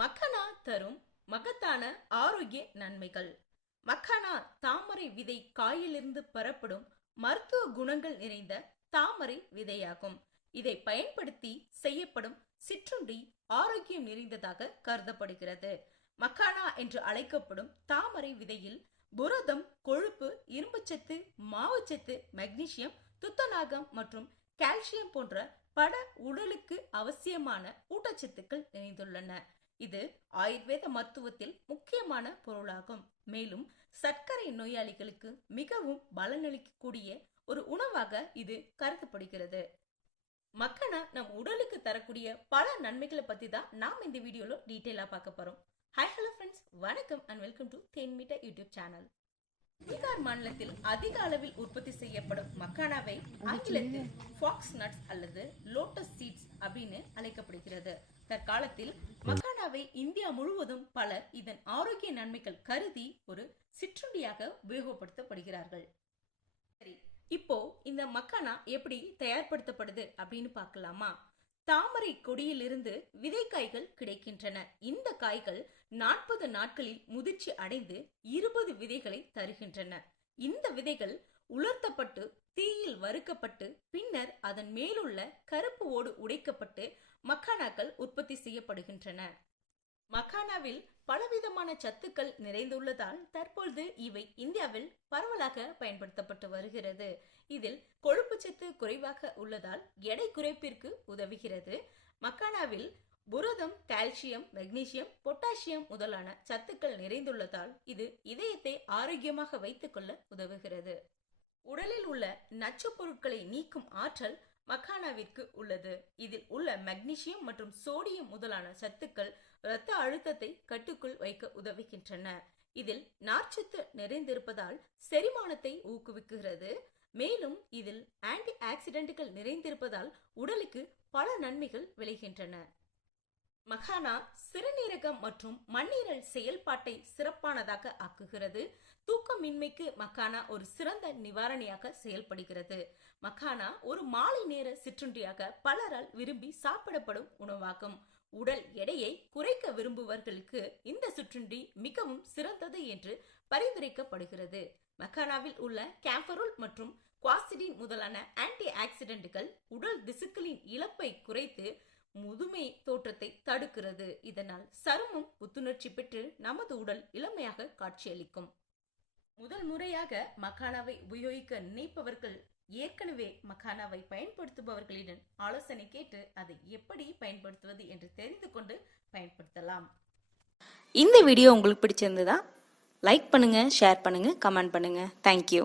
மக்கானா தரும் மகத்தான ஆரோக்கிய நன்மைகள். மக்கானா தாமரை விதை காயிலிருந்து பெறப்படும் மருத்துவ குணங்கள் நிறைந்த தாமரை விதையாகும். இதை பயன்படுத்தி செய்யப்படும் சிற்றுண்டி ஆரோக்கியம் நிறைந்ததாக கருதப்படுகிறது. மக்கானா என்று அழைக்கப்படும் தாமரை விதையில் புரதம், கொழுப்பு, இரும்புச்சத்து, மாவுச்சத்து, மெக்னீசியம், துத்தநாகம் மற்றும் கால்சியம் போன்ற பல உடலுக்கு அவசியமான ஊட்டச்சத்துக்கள் நிறைந்துள்ளன. இது ஆயுர்வேத மருத்துவத்தில் முக்கியமான பொருளாகும். மேலும் சர்க்கரை நோயாளிகளுக்கு மிகவும் பலனளிக்கக்கூடிய ஒரு உணவாக இது கருதப்படுகிறது. மக்கானா நம் உடலுக்கு தரக்கூடிய பல நன்மைகளை பத்தி தான் நாம் இந்த வீடியோல டீடைலா பார்க்க போறோம். ஹாய் ஹலோ ஃப்ரெண்ட்ஸ், வணக்கம் அண்ட் வெல்கம் டு தேன்மிட்ட யூடியூப் சேனல். பீகார் மாநிலத்தில் அதிக அளவில் உற்பத்தி செய்யப்படும் மக்கானாவை ஆங்கிலத்தில் ஃபாக்ஸ் நட்ஸ் அல்லது லோட்டஸ் சீட்ஸ் அப்படின்னு அழைக்கப்படுகிறது. தற்காலத்தில் மக்கானாவை இந்தியா முழுவதும் பலர் இதன் ஆரோக்கிய நன்மைகள் கருதி ஒரு சிற்றுண்டியாக உபயோகப்படுத்தப்படுகிறார்கள். சரி, இப்போ இந்த மக்கானா எப்படி தயார்படுத்தப்படுது அப்படின்னு பார்க்கலாமா? தாமரை கொடியிலிருந்து விதைக்காய்கள் கிடைக்கின்றன. இந்த காய்கள் 40 நாட்களில் முதிர்ச்சி அடைந்து 20 விதைகளை தருகின்றன. இந்த விதைகள் உலர்த்தப்பட்டு தீயில் வறுக்கப்பட்டு பின்னர் அதன் மேலுள்ள கருப்பு ஓடு உடைக்கப்பட்டு மக்கானாக்கள் உற்பத்தி செய்யப்படுகின்றன. மக்கானாவில் பலவிதமான சத்துக்கள் நிறைந்துள்ளதால் தற்பொழுது இவை இந்தியாவில் பரவலாக பயன்படுத்தப்பட்டு வருகிறது. இதில் கொழுப்பு சத்து குறைவாக உள்ளதால் எடை குறைப்பிற்கு உதவுகிறது. மக்கானாவில் புரதம், கால்சியம், மெக்னீசியம், பொட்டாசியம் முதலான சத்துக்கள் நிறைந்துள்ளதால் இது இதயத்தை ஆரோக்கியமாக வைத்துக் கொள்ள உதவுகிறது. உடலில் உள்ள நச்சு பொருட்களை நீக்கும் ஆற்றல் மக்கானாவிற்கு உள்ளது. இதில் உள்ள மெக்னீசியம் மற்றும் சோடியம் முதலான சத்துக்கள் இரத்த அழுத்தத்தை கட்டுக்குள் வைக்க உதவுகின்றன. இதில் நார்ச்சத்து நிறைந்திருப்பதால் செரிமானத்தை ஊக்குவிக்கிறது. மேலும் இதில் ஆன்டி ஆக்சிடென்ட்கள் நிறைந்திருப்பதால் உடலுக்கு பல நன்மைகள் விளைகின்றன. மக்கானா சிறுநீரகம் மற்றும் மண்ணீரல் செயல்பாட்டை சிறப்பானதாக ஆக்குகிறது. தூக்கமின்மைக்கு மக்கானா ஒரு சிறந்த நிவாரணியாக செயல்படுகிறது. மக்கானா ஒரு மாலை நேர சிற்றுண்டியாக பலரால் விரும்பி சாப்பிடப்படும் உணவாகும். உடல் எடையை குறைக்க விரும்புவர்களுக்கு இந்த சிற்றுண்டி மிகவும் சிறந்தது என்று பரிந்துரைக்கப்படுகிறது. மக்கானாவில் உள்ள கேம்பரோல் மற்றும் குவாசிடின் முதலான ஆன்டி ஆக்சிடென்ட்கள் உடல் திசுக்களின் இழப்பை குறைத்து முதுமை தோற்றத்தை தடுக்கிறது. இதனால் சருமம் புத்துணர்ச்சி பெற்று நமது உடல் இளமையாக காட்சியளிக்கும். முதல் முறையாக மக்கானாவை உபயோகிக்க நினைப்பவர்கள் ஏற்கனவே மக்கானாவை பயன்படுத்துபவர்களிடம் ஆலோசனை கேட்டு அதை எப்படி பயன்படுத்துவது என்று தெரிந்து கொண்டு பயன்படுத்தலாம். இந்த வீடியோ உங்களுக்கு பிடிச்சிருந்ததா லைக் பண்ணுங்க, ஷேர் பண்ணுங்க, கமெண்ட் பண்ணுங்க. தேங்க்யூ.